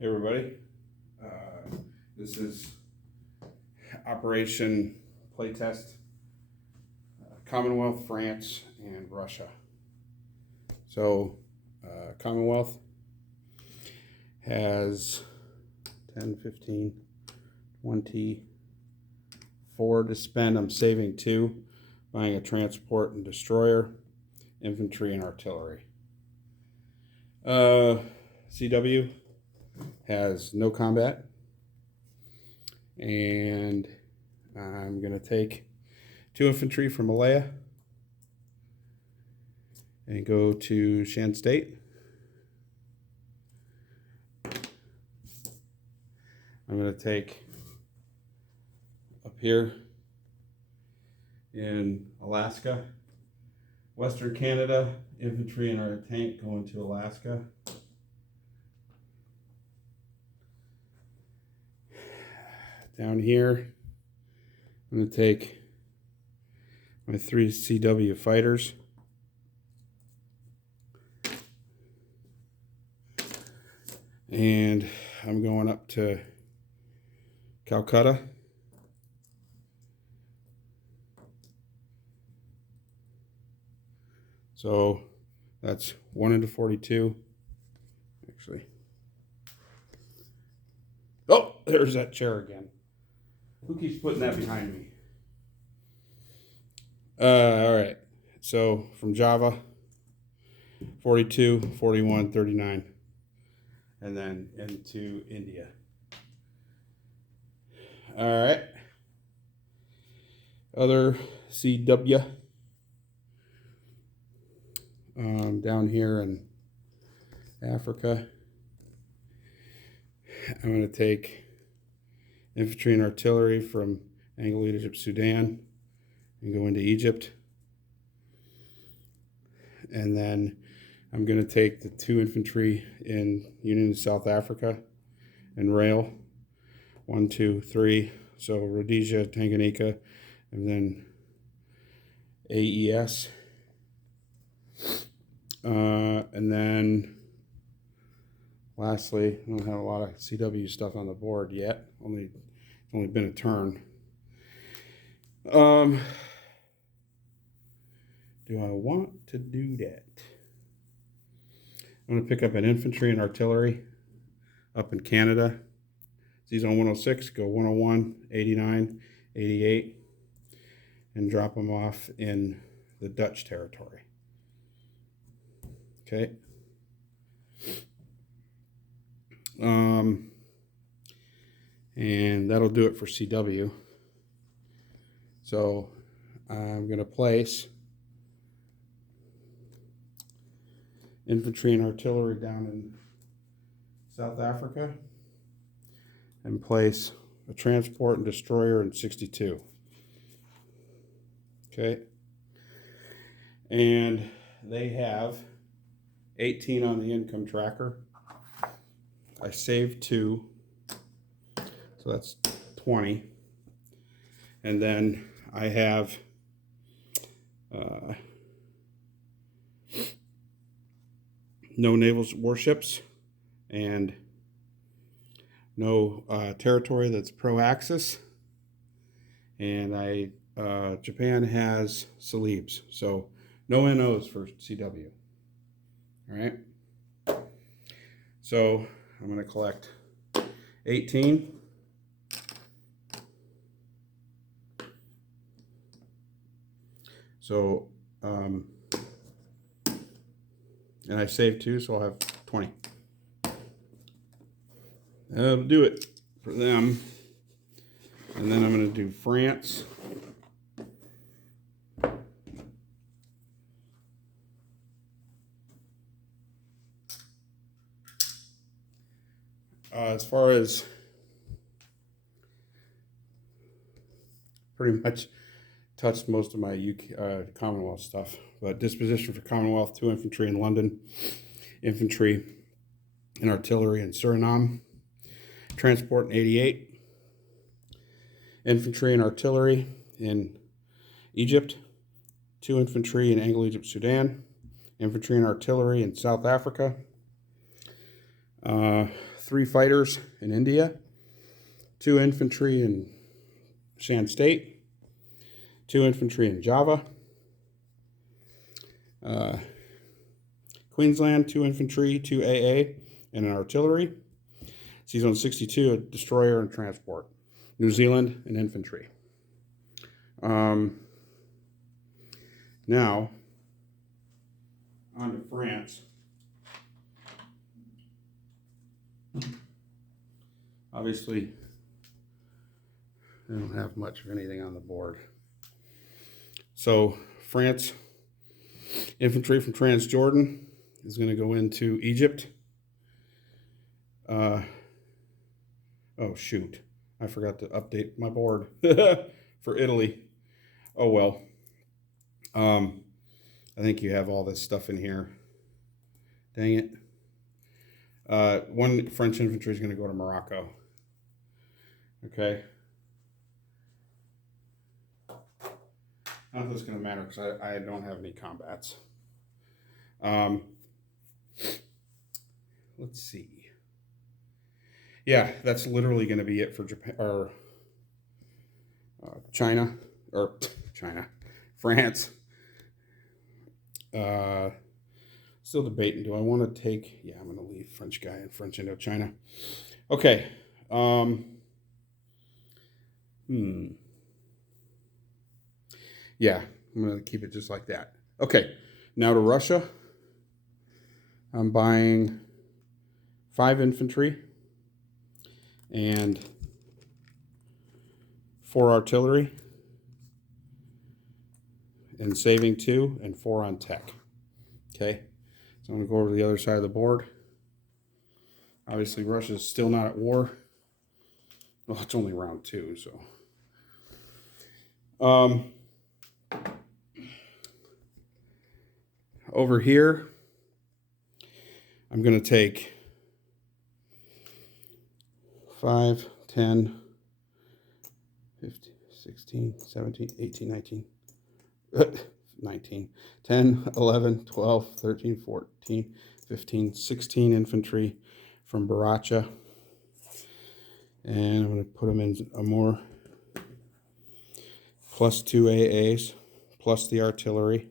Hey everybody, this is Operation Playtest, Commonwealth, France, and Russia. So Commonwealth has 10, 15, 24 to spend. I'm saving 2, buying a transport and destroyer, infantry and artillery. CW has no combat, and I'm going to take 2 infantry from Malaya and go to Shan State. I'm going to take up here in Alaska, Western Canada, infantry and our tank going to Alaska. Down here, I'm going to take my 3 CW fighters. And I'm going up to Calcutta. So that's 1 into 42. Actually. Oh, there's that chair again. Who keeps putting that behind me? All right. So from Java, 42, 41, 39. And then into India. All right. Other CW. Down here in Africa. I'm going to take infantry and artillery from Anglo-Egypt, Sudan, and go into Egypt. And then I'm going to take the 2 infantry in Union of South Africa and rail 1, 2, 3. So Rhodesia, Tanganyika, and then AES. And then lastly, I don't have a lot of CW stuff on the board yet. Only been a turn. Do I want to do that? I'm going to pick up an infantry and artillery up in Canada. These on 106, go 101, 89, 88, and drop them off in the Dutch territory. Okay. And that'll do it for CW. So I'm going to place infantry and artillery down in South Africa and place a transport and destroyer in 62. Okay. And they have 18 on the income tracker. I saved 2, so that's 20. And then I have no naval warships and no territory that's pro-Axis. And Japan has Salibs, so no NOs for CW. All right. So I'm going to collect 18. So, and I saved 2, so I'll have 20. That'll do it for them. And then I'm going to do France. As far as pretty much touched most of my UK Commonwealth stuff, but disposition for Commonwealth: 2 infantry in London, infantry and artillery in Suriname, transport in 88, infantry and artillery in Egypt, 2 infantry in Anglo-Egypt, Sudan, infantry and artillery in South Africa, 3 3 fighters in India, 2 infantry in Shan State, 2 infantry in Java, Queensland, 2 infantry, 2 AA, and an artillery. Sea Zone 62, a destroyer and transport. New Zealand, an infantry. Now, on to France. Obviously, I don't have much of anything on the board. So, France, infantry from Transjordan is going to go into Egypt. Oh, shoot. I forgot to update my board for Italy. Oh, well. I think you have all this stuff in here. Dang it. 1 French infantry is going to go to Morocco. Okay. Not that it's going to matter because I don't have any combats. Let's see. Yeah, that's literally going to be it for Japan or China or France. Still debating. Do I want to take? Yeah, I'm going to leave French guy and French Indochina. Okay. Yeah, I'm going to keep it just like that. Okay. Now to Russia. I'm buying 5 infantry and 4 artillery and saving 2 and 4 on tech. Okay, so I'm going to go over to the other side of the board. Obviously, Russia's still not at war. Well, it's only round 2, so. Over here, I'm going to take 5, 10, 15, 16, 17, 18, 19, 19, 10, 11, 12, 13, 14, 15, 16 infantry from Baracha. And I'm going to put them in a more plus 2 AAs, plus the artillery.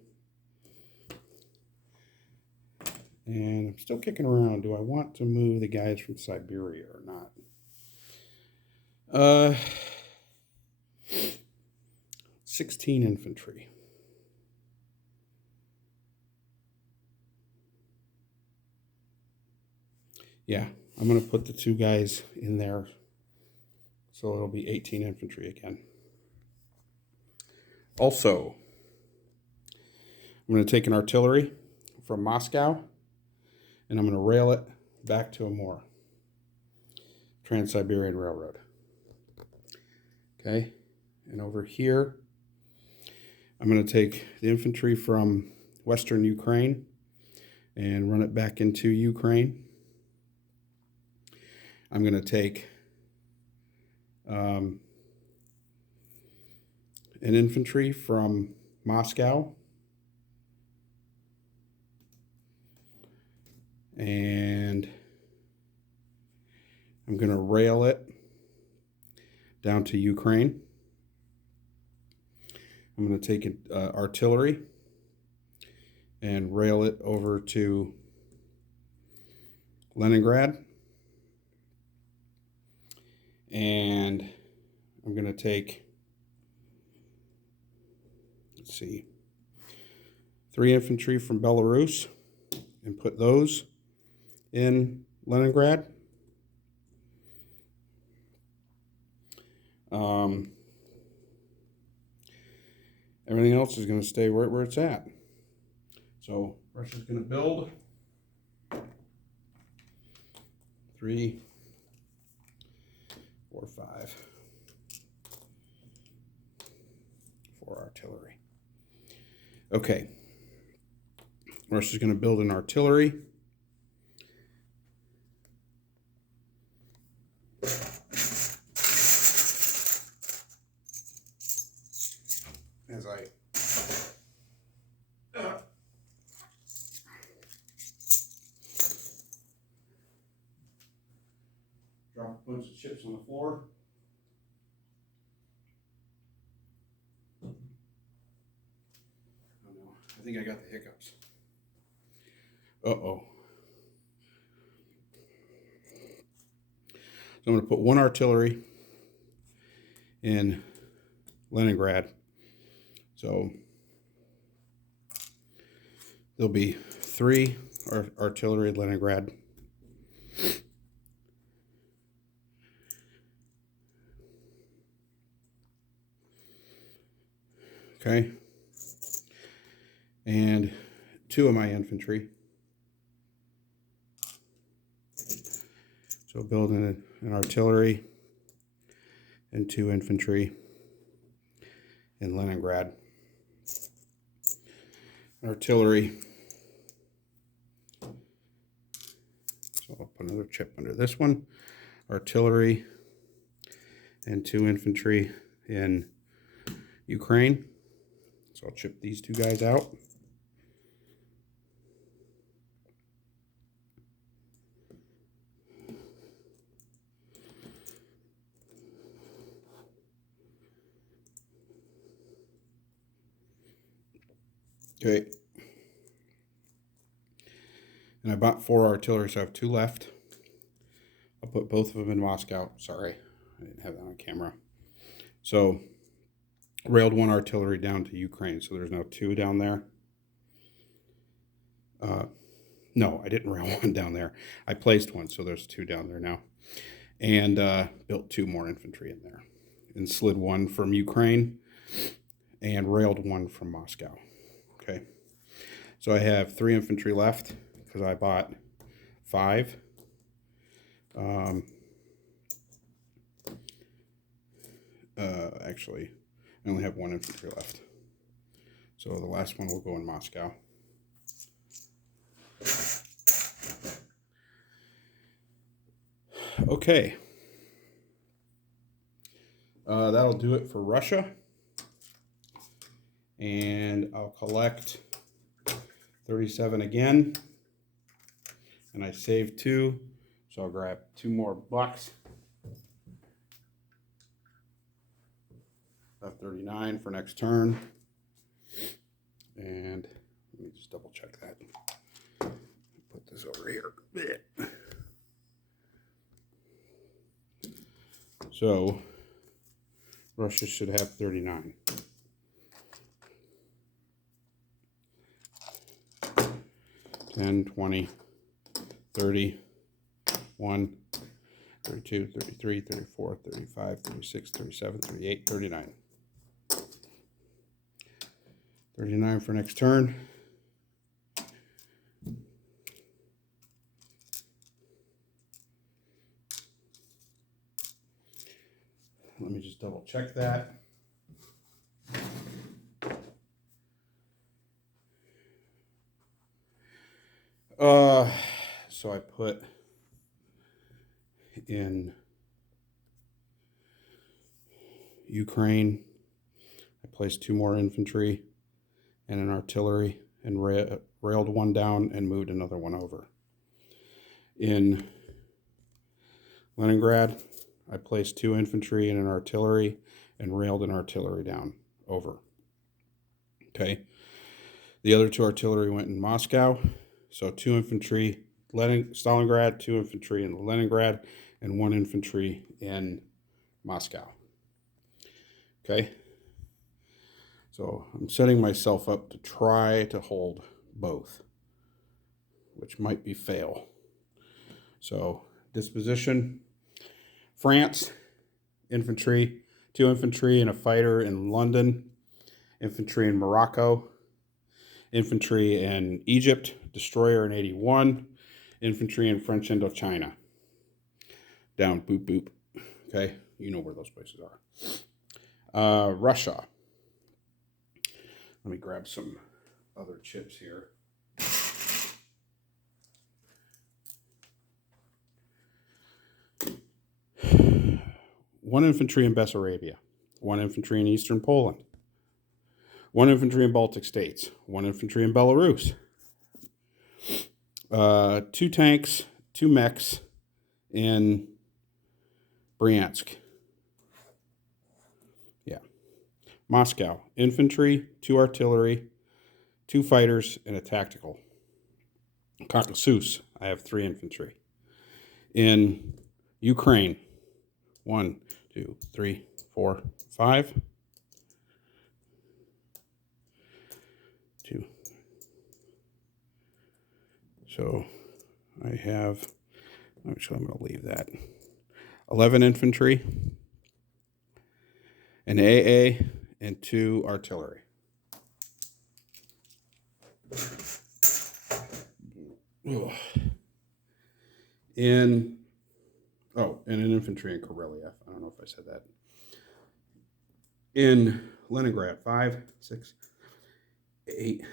And I'm still kicking around. Do I want to move the guys from Siberia or not? 16 infantry. Yeah, I'm going to put the 2 guys in there. So it'll be 18 infantry again. Also, I'm going to take an artillery from Moscow and I'm going to rail it back to Amur. Trans-Siberian Railroad. Okay, and over here, I'm going to take the infantry from Western Ukraine and run it back into Ukraine. I'm going to take an infantry from Moscow and I'm going to rail it down to Ukraine. I'm going to take artillery and rail it over to Leningrad. And I'm going to take, let's see, 3 infantry from Belarus and put those in Leningrad. Everything else is going to stay right where it's at. So Russia's going to build 3, 4, 5 for artillery. Okay. Russia's going to build an artillery. As I Drop a bunch of chips on the floor. Oh no, I think I got the hiccups. Uh-oh. So I'm going to put one artillery in Leningrad. So there'll be 3 artillery in Leningrad. Okay. And 2 of my infantry. So building an artillery and 2 infantry in Leningrad. Artillery. So I'll put another chip under this one. Artillery and 2 infantry in Ukraine. So I'll chip these 2 guys out. Okay. And I bought 4 artillery, so I have 2 left. I'll put both of them in Moscow. Sorry, I didn't have that on camera. So, railed 1 artillery down to Ukraine, so there's now 2 down there. No, I didn't rail 1 down there. I placed 1, so there's 2 down there now. And built 2 more infantry in there. And slid 1 from Ukraine and railed 1 from Moscow. Okay. So I have 3 infantry left because I bought 5. Actually, I only have 1 infantry left. So the last one will go in Moscow. Okay. That'll do it for Russia. And I'll collect 37 again. And I saved 2. So I'll grab 2 more bucks. Left 39 for next turn. And let me just double check that. Put this over here. So Russia should have 39. 10, 20, 30, 1, 32, 33, 34, 35, 36, 37, 38, 39. 39 for next turn. Let me just double check that. So I put in Ukraine, I placed 2 more infantry and an artillery and railed 1 down and moved another 1 over. In Leningrad, I placed 2 infantry and an artillery and railed an artillery down over. Okay. The other 2 artillery went in Moscow. So 2 infantry Stalingrad, 2 infantry in Leningrad, and 1 infantry in Moscow. Okay. So I'm setting myself up to try to hold both, which might be fail. So disposition, France, infantry, 2 infantry and a fighter in London, infantry in Morocco, infantry in Egypt, destroyer in 81, infantry in French Indochina. Down, boop, boop. Okay, you know where those places are. Russia. Let me grab some other chips here. 1 infantry in Bessarabia, 1 infantry in eastern Poland, 1 infantry in Baltic states, 1 infantry in Belarus, 2 tanks, 2 mechs in Bryansk. Yeah. Moscow. Infantry, 2 artillery, 2 fighters, and a tactical. Caucasus. I have 3 infantry. In Ukraine. 1, 2, 3, 4, 5. 2. So I have, actually I'm going to leave that. 11 infantry, an AA, and 2 artillery. And an infantry in Karelia. I don't know if I said that. In Leningrad, 5, 6, 8,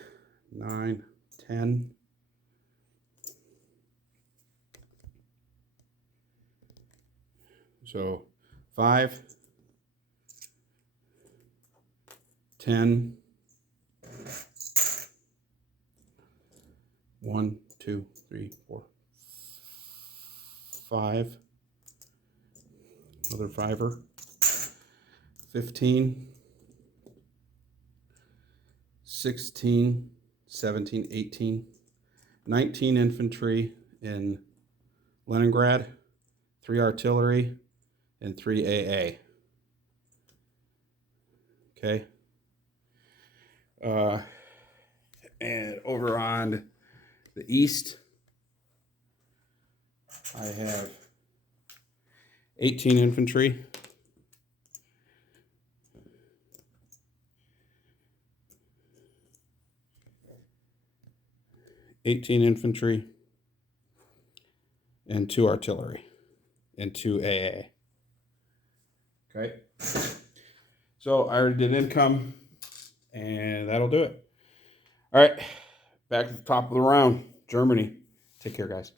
9, 10. So 5, 10, 1, 2, 3, 4, 5. Another 5er. 15, 16, 17, 18, 19 infantry in Leningrad, 3 artillery, and 3 AA. Okay. And over on the east, I have 18 infantry, 18 infantry, and 2 artillery, and 2 AA. Okay. So I already did income, and that'll do it. All right. Back to the top of the round. Germany. Take care, guys.